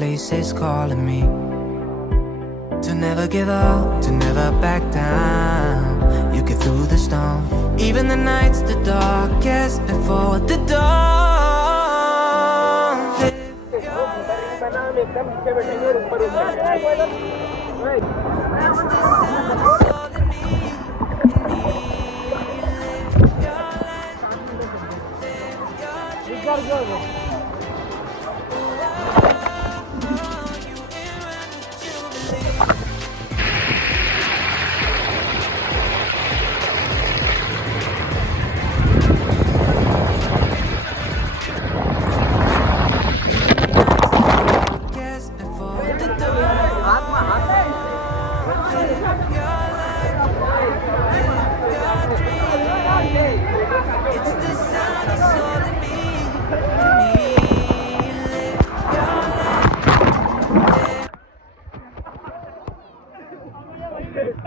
place is calling me to never give up, to never back down. You get through the storm, even the nights the darkest before the dawn. Live your life, it's the sound that's all in me, in me. Live your life, live your dream.